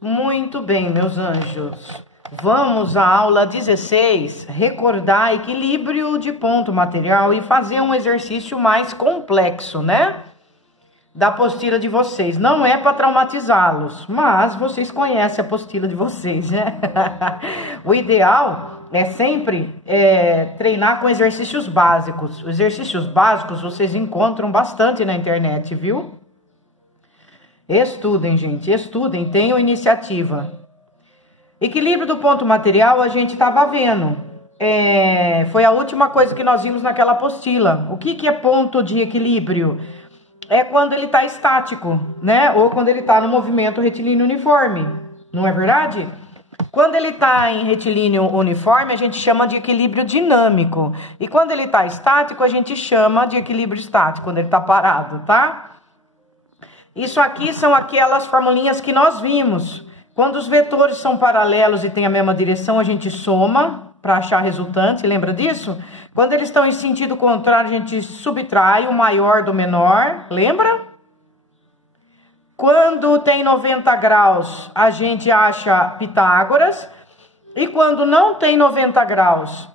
Muito bem, meus anjos. Vamos à aula 16, recordar equilíbrio de ponto material e fazer um exercício mais complexo, né? Da apostila de vocês. Não é para traumatizá-los, mas vocês conhecem a apostila de vocês, né? O ideal é sempre treinar com exercícios básicos. Os exercícios básicos vocês encontram bastante na internet, viu? Estudem, gente, estudem, tenham iniciativa. Equilíbrio do ponto material a gente estava vendo. Foi a última coisa que nós vimos naquela apostila. O que é ponto de equilíbrio? É quando ele está estático, né? Ou quando ele está no movimento retilíneo uniforme, não é verdade? Quando ele está em retilíneo uniforme, a gente chama de equilíbrio dinâmico. E quando ele está estático, a gente chama de equilíbrio estático, quando ele está parado, tá? Isso aqui são aquelas formulinhas que nós vimos. Quando os vetores são paralelos e têm a mesma direção, a gente soma para achar resultante, lembra disso? Quando eles estão em sentido contrário, a gente subtrai o maior do menor, lembra? Quando tem 90 graus, a gente acha Pitágoras. E quando não tem 90 graus,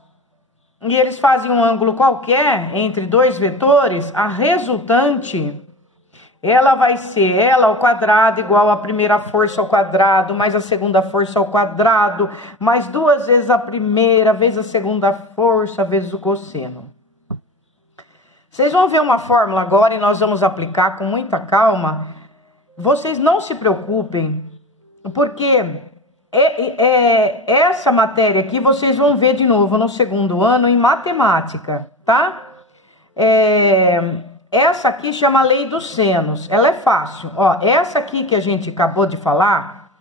e eles fazem um ângulo qualquer entre dois vetores, a resultante, ela vai ser ela ao quadrado igual a primeira força ao quadrado, mais a segunda força ao quadrado, mais duas vezes a primeira, vezes a segunda força, vezes o cosseno. Vocês vão ver uma fórmula agora e nós vamos aplicar com muita calma. Vocês não se preocupem, porque essa matéria aqui vocês vão ver de novo no segundo ano em matemática, tá? Essa aqui chama lei dos senos, ela é fácil. Ó, essa aqui que a gente acabou de falar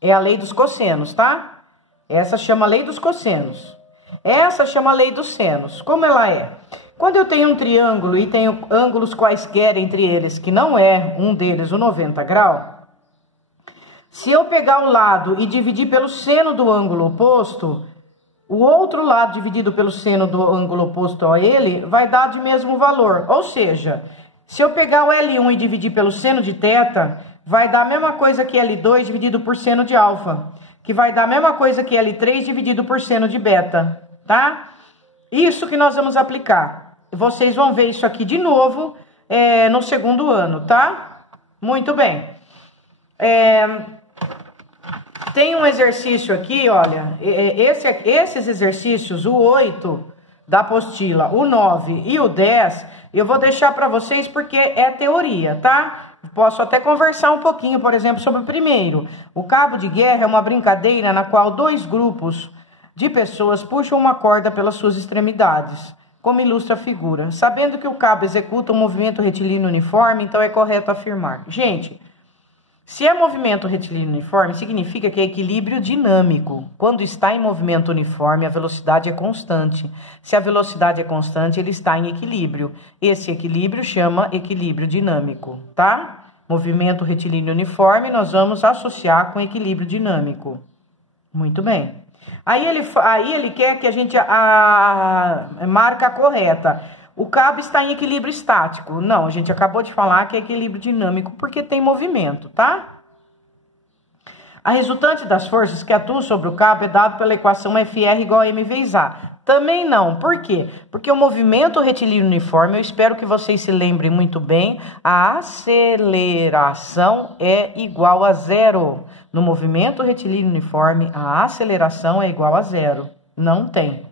é a lei dos cossenos, tá? Essa chama lei dos cossenos. Essa chama lei dos senos. Como ela é? Quando eu tenho um triângulo e tenho ângulos quaisquer entre eles, que não é um deles o 90 graus, se eu pegar o lado e dividir pelo seno do ângulo oposto, o outro lado dividido pelo seno do ângulo oposto a ele vai dar de mesmo valor. Ou seja, se eu pegar o L1 e dividir pelo seno de θ, vai dar a mesma coisa que L2 dividido por seno de alfa, que vai dar a mesma coisa que L3 dividido por seno de beta, tá? Isso que nós vamos aplicar. Vocês vão ver isso aqui de novo no segundo ano, tá? Muito bem. Tem um exercício aqui, olha, esses exercícios, o 8 da apostila, o 9 e o 10, eu vou deixar para vocês porque é teoria, tá? Posso até conversar um pouquinho, por exemplo, sobre o primeiro. O cabo de guerra é uma brincadeira na qual dois grupos de pessoas puxam uma corda pelas suas extremidades, como ilustra a figura. Sabendo que o cabo executa um movimento retilíneo uniforme, então é correto afirmar. Gente, se é movimento retilíneo uniforme, significa que é equilíbrio dinâmico. Quando está em movimento uniforme, a velocidade é constante. Se a velocidade é constante, ele está em equilíbrio. Esse equilíbrio chama equilíbrio dinâmico, tá? Movimento retilíneo uniforme, nós vamos associar com equilíbrio dinâmico. Muito bem. Aí ele quer que a gente marque a correta. O cabo está em equilíbrio estático. Não, a gente acabou de falar que é equilíbrio dinâmico porque tem movimento, tá? A resultante das forças que atuam sobre o cabo é dado pela equação FR igual a M vezes A. Também não. Por quê? Porque o movimento retilíneo uniforme, eu espero que vocês se lembrem muito bem, a aceleração é igual a zero. No movimento retilíneo uniforme, a aceleração é igual a zero. Não tem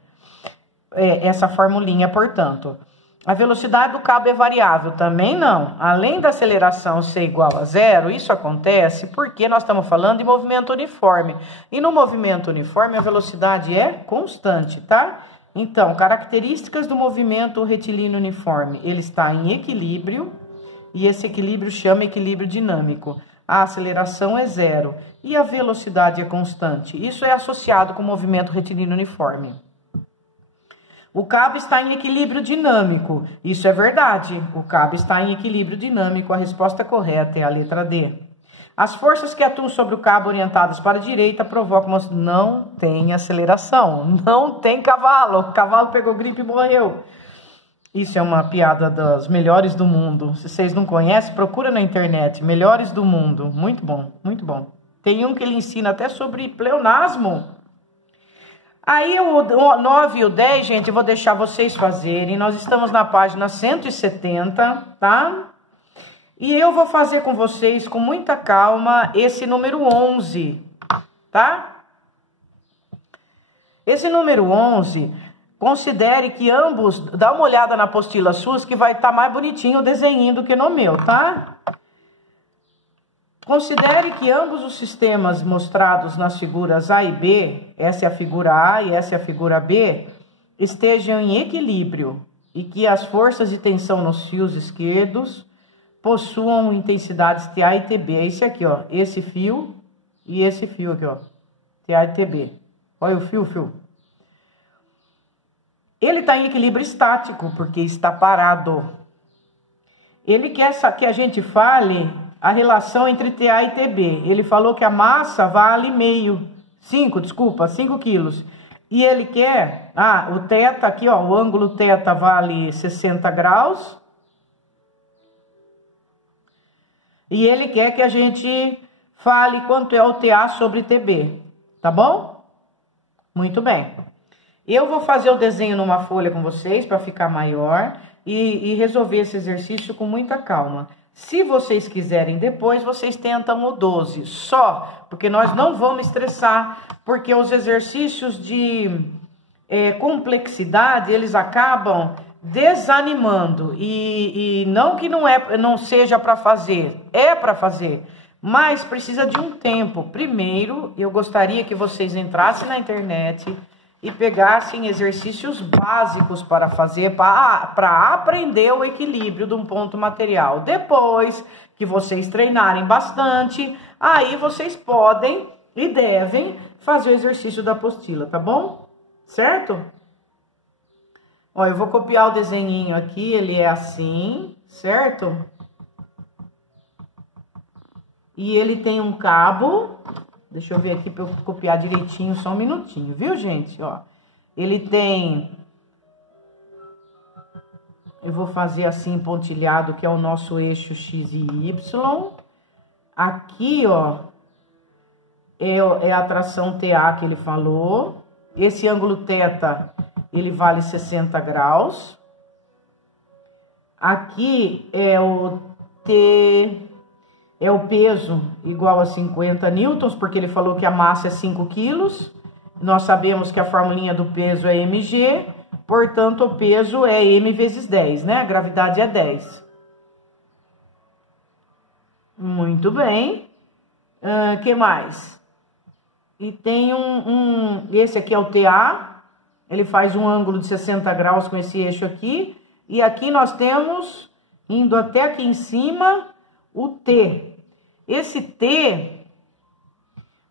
essa formulinha, portanto. A velocidade do cabo é variável? Também não. Além da aceleração ser igual a zero, isso acontece porque nós estamos falando de movimento uniforme. E no movimento uniforme, a velocidade é constante, tá? Então, características do movimento retilíneo uniforme. Ele está em equilíbrio e esse equilíbrio chama equilíbrio dinâmico. A aceleração é zero e a velocidade é constante. Isso é associado com o movimento retilíneo uniforme. O cabo está em equilíbrio dinâmico. Isso é verdade. O cabo está em equilíbrio dinâmico. A resposta correta é a letra D. As forças que atuam sobre o cabo orientadas para a direita provocam... Não tem aceleração. Não tem cavalo. O cavalo pegou gripe e morreu. Isso é uma piada das melhores do mundo. Se vocês não conhecem, procura na internet. Melhores do mundo. Muito bom, muito bom. Tem um que ele ensina até sobre pleonasmo. Aí o 9 e o 10, gente, eu vou deixar vocês fazerem. Nós estamos na página 170, tá? E eu vou fazer com vocês, com muita calma, esse número 11, tá? Esse número 11, considere que ambos, dá uma olhada na apostila suas que vai estar mais bonitinho o desenho do que no meu, tá? Considere que ambos os sistemas mostrados nas figuras A e B, essa é a figura A e essa é a figura B, estejam em equilíbrio e que as forças de tensão nos fios esquerdos possuam intensidades TA e TB. É esse aqui, ó, esse fio e esse fio aqui, ó, TA e TB. Olha o fio. Ele está em equilíbrio estático, porque está parado. Ele quer que a gente fale a relação entre TA e TB. Ele falou que a massa vale 5 quilos. E ele quer, o θ aqui, ó, o ângulo θ vale 60 graus. E ele quer que a gente fale quanto é o TA sobre TB, tá bom? Muito bem. Eu vou fazer o desenho numa folha com vocês para ficar maior e resolver esse exercício com muita calma. Se vocês quiserem depois, vocês tentam o 12, só, porque nós não vamos estressar, porque os exercícios de complexidade, eles acabam desanimando, e não que não seja para fazer, é para fazer, mas precisa de um tempo. Primeiro, eu gostaria que vocês entrassem na internet e pegassem exercícios básicos para fazer, para aprender o equilíbrio de um ponto material. Depois que vocês treinarem bastante, aí vocês podem e devem fazer o exercício da apostila, tá bom? Certo? Ó, eu vou copiar o desenhinho aqui, ele é assim, certo? E ele tem um cabo. Deixa eu ver aqui para eu copiar direitinho, só um minutinho, viu, gente? Ó, ele tem... Eu vou fazer assim, pontilhado, que é o nosso eixo X e Y. Aqui, ó, é a tração TA que ele falou. Esse ângulo θ, ele vale 60 graus. Aqui é o T... É o peso igual a 50 newtons, porque ele falou que a massa é 5 quilos. Nós sabemos que a formulinha do peso é mg, portanto, o peso é m vezes 10, né? A gravidade é 10. Muito bem. Que mais? E tem esse aqui é o TA. Ele faz um ângulo de 60 graus com esse eixo aqui. E aqui nós temos, indo até aqui em cima, o T. Esse T,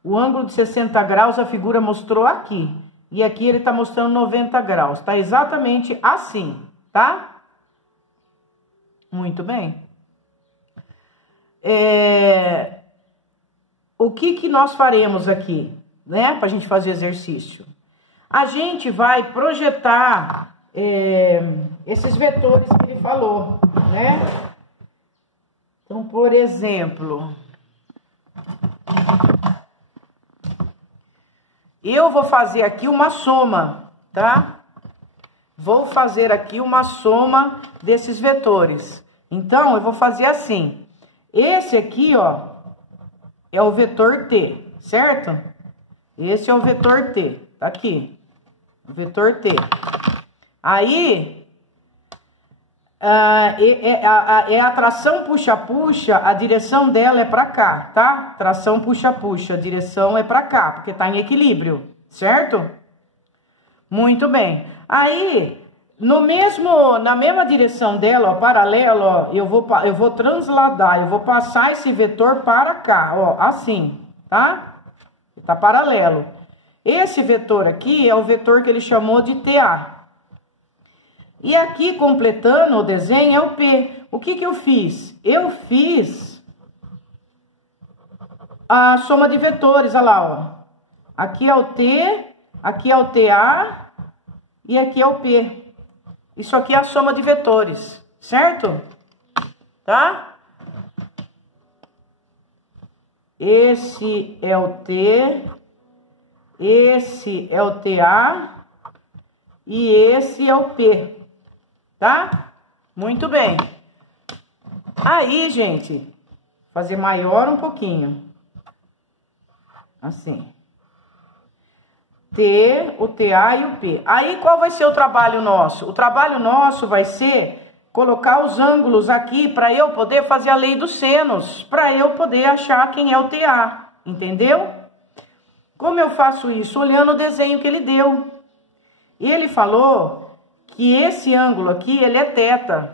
o ângulo de 60 graus, a figura mostrou aqui. E aqui ele tá mostrando 90 graus. Tá exatamente assim, tá? Muito bem. O que nós faremos aqui, né? Pra gente fazer o exercício. A gente vai projetar esses vetores que ele falou, né? Então, por exemplo, eu vou fazer aqui uma soma, tá? Vou fazer aqui uma soma desses vetores. Então, eu vou fazer assim. Esse aqui, ó, é o vetor T, certo? Esse é o vetor T, tá aqui. O vetor T. Aí... é a tração puxa-puxa, a direção dela é para cá, tá? Tração puxa-puxa, a direção é para cá, porque tá em equilíbrio, certo? Muito bem. Aí, na mesma direção dela, ó, paralelo, ó, eu vou transladar, eu vou passar esse vetor para cá, ó, assim, tá? Tá paralelo. Esse vetor aqui é o vetor que ele chamou de TA. E aqui, completando o desenho, é o P. O que eu fiz? Eu fiz a soma de vetores, olha lá, ó. Aqui é o T, aqui é o TA e aqui é o P. Isso aqui é a soma de vetores, certo? Tá? esse é o T, esse é o TA e esse é o P, tá? Muito bem. Aí, gente, fazer maior um pouquinho. Assim. T, o TA e o P. Aí, qual vai ser o trabalho nosso? O trabalho nosso vai ser colocar os ângulos aqui para eu poder fazer a lei dos senos, para eu poder achar quem é o TA, entendeu? Como eu faço isso? Olhando o desenho que ele deu. Ele falou que esse ângulo aqui, ele é θ.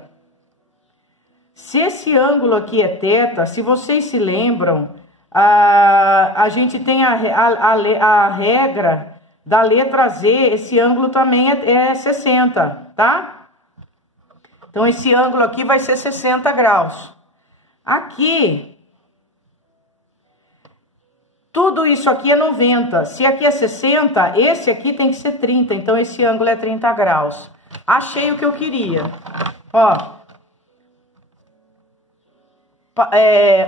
Se esse ângulo aqui é θ, se vocês se lembram, a gente tem a regra da letra Z, esse ângulo também é 60, tá? Então, esse ângulo aqui vai ser 60 graus. Aqui, tudo isso aqui é 90. Se aqui é 60, esse aqui tem que ser 30. Então, esse ângulo é 30 graus. Achei o que eu queria. Ó.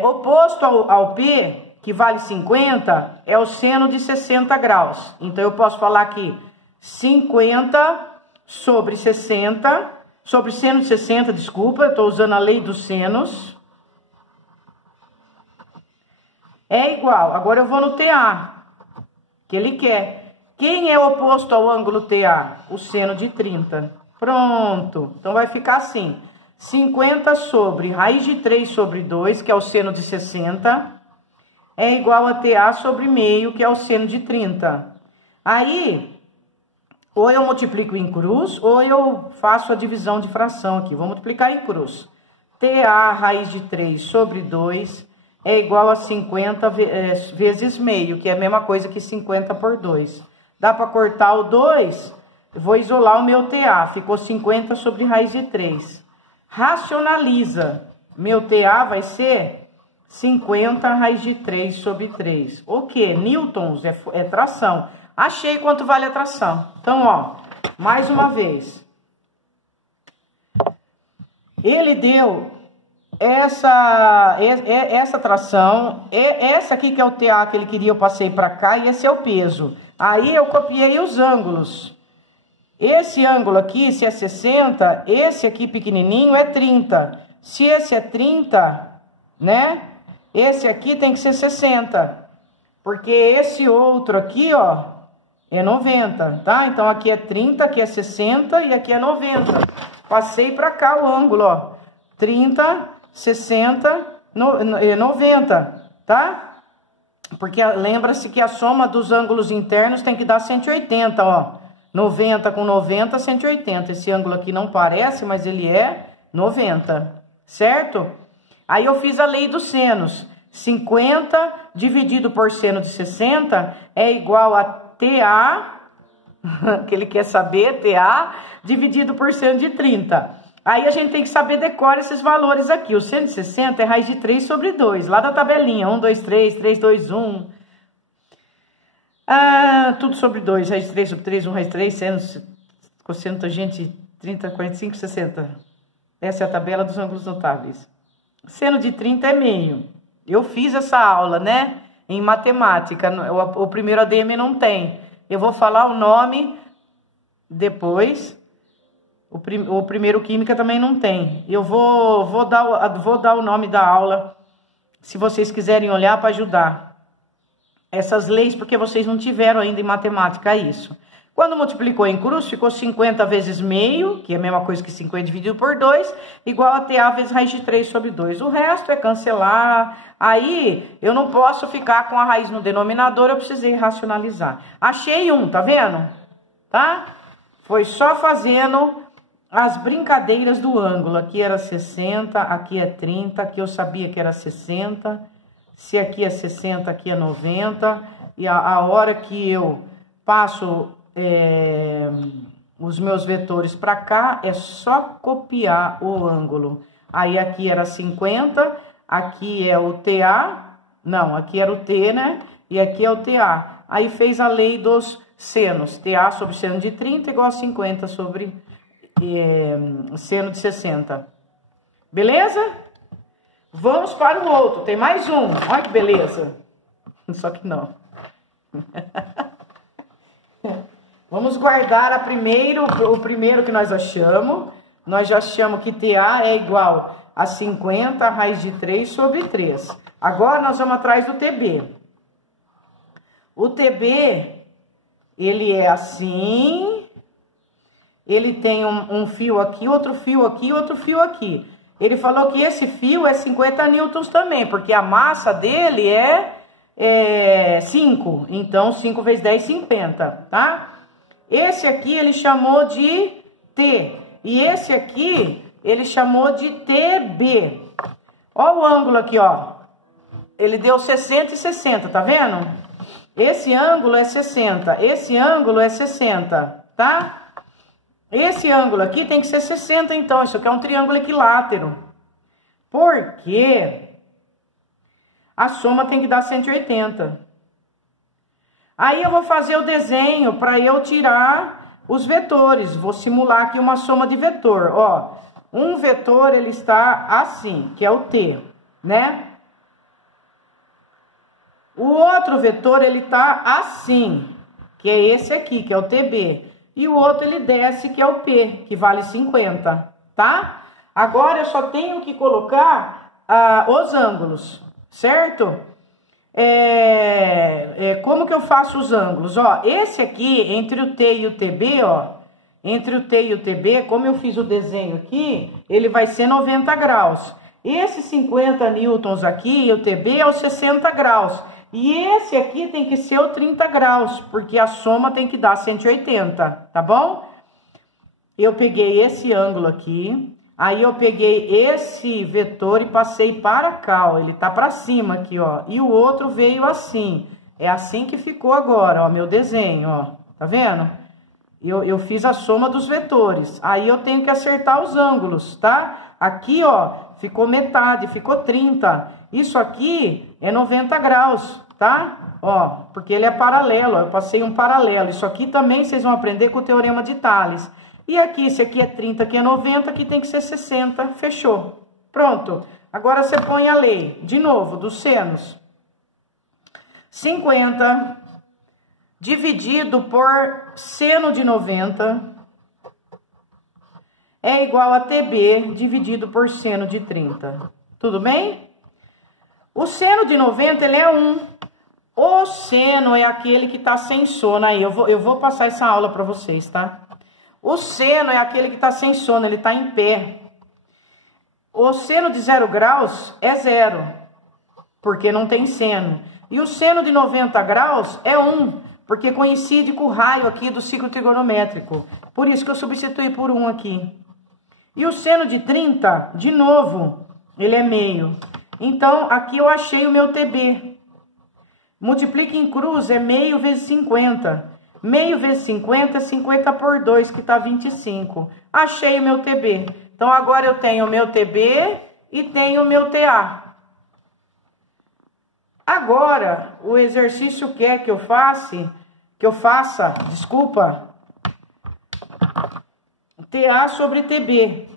Oposto ao P, que vale 50, é o seno de 60 graus. Então, eu posso falar aqui 50 sobre 60... Sobre seno de 60, desculpa, eu estou usando a lei dos senos. É igual. Agora eu vou no TA, que ele quer. Quem é oposto ao ângulo TA? O seno de 30. Pronto. Então vai ficar assim. 50 sobre raiz de 3 sobre 2, que é o seno de 60, é igual a TA sobre meio, que é o seno de 30. Aí... ou eu multiplico em cruz, ou eu faço a divisão de fração aqui. Vou multiplicar em cruz. TA raiz de 3 sobre 2 é igual a 50 vezes meio, que é a mesma coisa que 50 por 2. Dá para cortar o 2? Vou isolar o meu TA. Ficou 50 sobre raiz de 3. Racionaliza. Meu TA vai ser 50 raiz de 3 sobre 3. O que? Newtons, é tração. Achei quanto vale a tração. Então, ó, mais uma vez. Ele deu essa tração, essa aqui que é o TA que ele queria, eu passei para cá, e esse é o peso. Aí eu copiei os ângulos. Esse ângulo aqui, se é 60, esse aqui pequenininho é 30. Se esse é 30, né? Esse aqui tem que ser 60. Porque esse outro aqui, ó, é 90, tá? Então, aqui é 30, aqui é 60 e aqui é 90. Passei para cá o ângulo, ó. 30, 60, 90, tá? Porque lembra-se que a soma dos ângulos internos tem que dar 180, ó. 90 com 90, 180. Esse ângulo aqui não parece, mas ele é 90, certo? Aí eu fiz a lei dos senos. 50 dividido por seno de 60 é igual a TA, que ele quer saber, TA, dividido por seno de 30. Aí a gente tem que saber decorar esses valores aqui. O seno de 60 é raiz de 3 sobre 2, lá da tabelinha. 1, 2, 3, 3, 2, 1. Tudo sobre 2, raiz de 3 sobre 3, 1, raiz de 3, seno, cosseno, tangente, 30, 45, 60. Essa é a tabela dos ângulos notáveis. Seno de 30 é meio. Eu fiz essa aula, né? Em matemática. O primeiro ADM não tem. Eu vou falar o nome depois. O primeiro química também não tem. Eu vou dar o nome da aula, se vocês quiserem olhar para ajudar. Essas leis, porque vocês não tiveram ainda em matemática isso. Quando multiplicou em cruz, ficou 50 vezes meio, que é a mesma coisa que 50 dividido por 2, igual a TA vezes raiz de 3 sobre 2. O resto é cancelar. Aí, eu não posso ficar com a raiz no denominador, eu precisei racionalizar. Achei um, tá vendo? Tá? Foi só fazendo as brincadeiras do ângulo. Aqui era 60, aqui é 30, aqui eu sabia que era 60. Se aqui é 60, aqui é 90. E a hora que eu passo os meus vetores para cá, é só copiar o ângulo. Aí aqui era 50, aqui é o TA, não, aqui era o T, né? E aqui é o TA. Aí fez a lei dos senos. TA sobre seno de 30 igual a 50 sobre seno de 60. Beleza? Vamos para o outro. Tem mais um. Olha que beleza. Só que não. Vamos guardar o primeiro que nós achamos. Nós já achamos que TA é igual a 50 raiz de 3 sobre 3. Agora nós vamos atrás do TB. O TB, ele é assim. Ele tem um fio aqui, outro fio aqui, outro fio aqui. Ele falou que esse fio é 50 newtons também, porque a massa dele é 5. Então, 5 vezes 10, 50, tá? Esse aqui ele chamou de T. E esse aqui ele chamou de TB. Ó o ângulo aqui, ó. Ele deu 60 e 60, tá vendo? Esse ângulo é 60, esse ângulo é 60, tá? Esse ângulo aqui tem que ser 60, então. Isso aqui é um triângulo equilátero. Porque a soma tem que dar 180. Aí eu vou fazer o desenho para eu tirar os vetores. Vou simular aqui uma soma de vetor. Ó, um vetor ele está assim, que é o T, né? O outro vetor ele está assim, que é esse aqui, que é o TB. E o outro ele desce, que é o P, que vale 50, tá? Agora eu só tenho que colocar os ângulos, certo? Como que eu faço os ângulos? Ó, esse aqui, entre o T e o TB, ó, entre o T e o TB, como eu fiz o desenho aqui, ele vai ser 90 graus. Esse 50 newtons aqui, o TB, é os 60 graus. E esse aqui tem que ser o 30 graus, porque a soma tem que dar 180, tá bom? Eu peguei esse ângulo aqui, aí eu peguei esse vetor e passei para cá, ó, ele tá para cima aqui, ó. E o outro veio assim, é assim que ficou agora, ó, meu desenho, ó, tá vendo? Eu fiz a soma dos vetores, aí eu tenho que acertar os ângulos, tá? Aqui, ó, ficou metade, ficou 30, isso aqui é 90 graus. Tá? Ó, porque ele é paralelo, ó, eu passei um paralelo. Isso aqui também vocês vão aprender com o teorema de Tales. E aqui, esse aqui é 30, aqui é 90, aqui tem que ser 60, fechou. Pronto. Agora você põe a lei, de novo, dos senos. 50 dividido por seno de 90 é igual a TB dividido por seno de 30. Tudo bem? O seno de 90, ele é 1. O seno é aquele que está sem sono. Aí, eu vou passar essa aula para vocês, tá? O seno é aquele que está sem sono, ele está em pé. O seno de 0 graus é 0, porque não tem seno. E o seno de 90 graus é 1, porque coincide com o raio aqui do ciclo trigonométrico. Por isso que eu substituí por 1 aqui. E o seno de 30, de novo, ele é meio. Então, aqui eu achei o meu TB. Multiplica em cruz é meio vezes 50. Meio vezes 50 é 50 por 2, que está 25. Achei o meu TB. Então, agora eu tenho o meu TB e tenho o meu TA. Agora, o exercício quer que eu faça, TA sobre TB.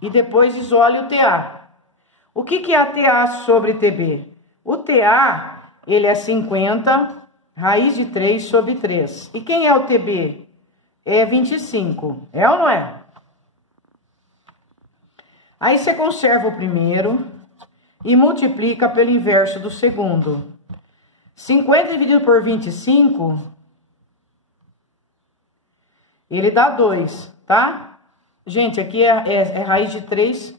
E depois isole o TA. O que é a TA sobre TB? O TA... ele é 50, raiz de 3 sobre 3. E quem é o TB? É 25. É ou não é? Aí você conserva o primeiro e multiplica pelo inverso do segundo. 50 dividido por 25, ele dá 2, tá? Gente, aqui é raiz de 3.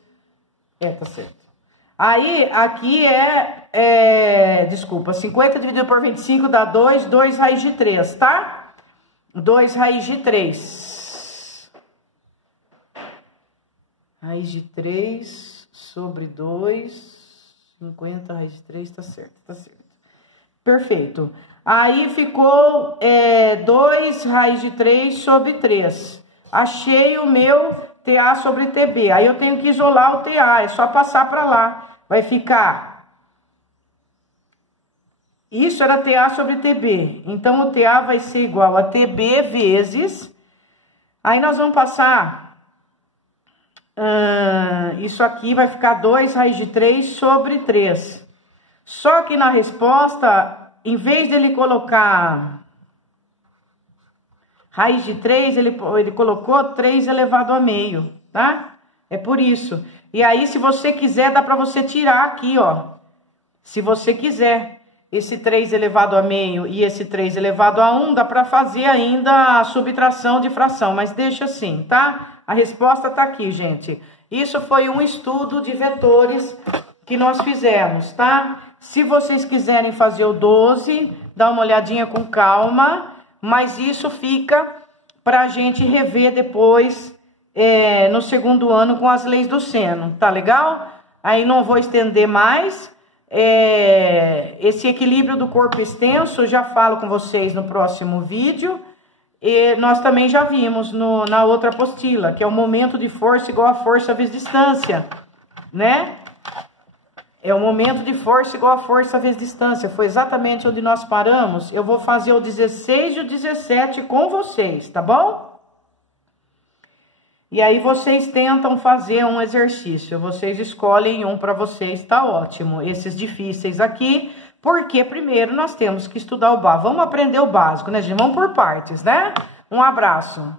Tá certo. Aí, aqui desculpa, 50 dividido por 25 dá 2, 2 raiz de 3, tá? 2 raiz de 3. Raiz de 3 sobre 2, 50 raiz de 3, tá certo, tá certo. Perfeito. Aí ficou 2 raiz de 3 sobre 3. Achei o meu TA sobre TB. Aí eu tenho que isolar o TA, é só passar para lá. Vai ficar... Isso era TA sobre TB. Então, o TA vai ser igual a TB vezes... Aí nós vamos passar... isso aqui vai ficar 2 raiz de 3 sobre 3. Só que na resposta, em vez dele colocar raiz de 3, ele colocou 3 elevado a meio, tá? É por isso. E aí, se você quiser, dá para você tirar aqui, ó. Se você quiser, esse 3 elevado a meio e esse 3 elevado a 1, dá para fazer ainda a subtração de fração, mas deixa assim, tá? A resposta tá aqui, gente. Isso foi um estudo de vetores que nós fizemos, tá? Se vocês quiserem fazer o 12, dá uma olhadinha com calma, mas isso fica para a gente rever depois no segundo ano com as leis do seno, tá legal? Aí não vou estender mais. Esse equilíbrio do corpo extenso, já falo com vocês no próximo vídeo. E nós também já vimos na outra apostila, que é o momento de força igual a força vezes distância, né? É o momento de força igual a força vezes distância. Foi exatamente onde nós paramos. Eu vou fazer o 16 e o 17 com vocês, tá bom? E aí vocês tentam fazer um exercício. Vocês escolhem um para vocês, tá ótimo. Esses difíceis aqui, porque primeiro nós temos que estudar o básico. Vamos aprender o básico, né, gente? Vamos por partes, né? Um abraço.